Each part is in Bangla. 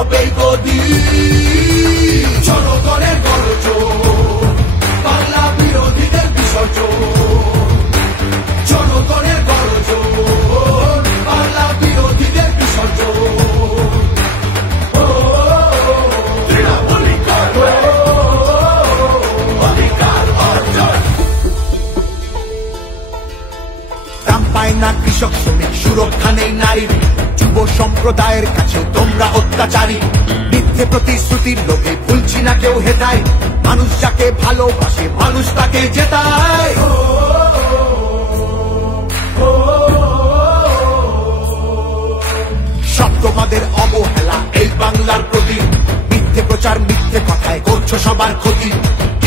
হবেই গদি। জনগণের গর্জন, বাংলা বিরোধীদের বিসর্জন। জনগণের গর্জন, বাংলা বিরোধীদের বিসর্জন। দাম পায় না কৃষক শ্রমিক, সুরক্ষা নেই নারীর, যুব সম্প্রদায়ের কাছেও তোমরা অত্যাচারী। মিথ্যে প্রতিশ্রুতির লোভে ভুলছি না কেউ হেদায়, মানুষ যাকে ভালোবাসে মানুষ তাকে জেতায়। সব তোমাদের অবহেলা এই বাংলার প্রতি, মিথ্যে প্রচার মিথ্যে কথায় করছো সবার ক্ষতি।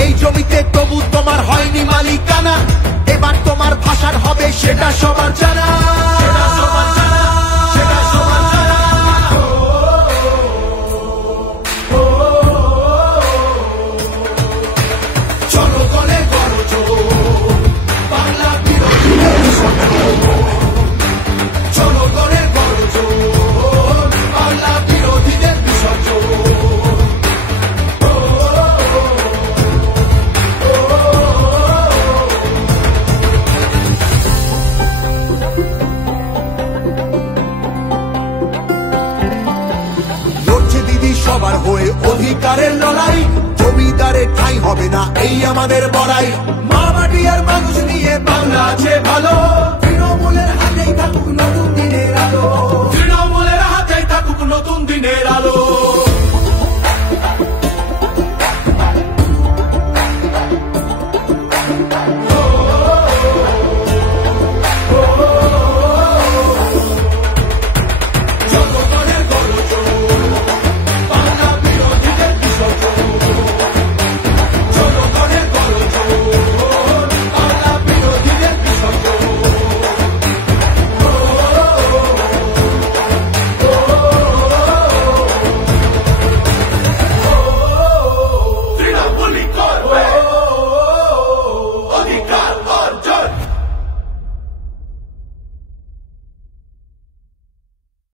এই জমিতে তবু তোমার হয়নি মালিকানা, এবার তোমার ভাষার হবে সেটা সবার জানা। জনগণের গর্জন, বাংলা বিরোধীদের বিসর্জন। জনগণের গর্জন, বাংলা বিরোধীদের বিসর্জন। লড়ছে দিদি সবার হয়ে অধিকারের লড়াই, জমিদারের ঠাঁই হবে না এই আমাদের বড়াই। মা মাটি আর মানুষ নিয়ে বাংলা আছে ভালো।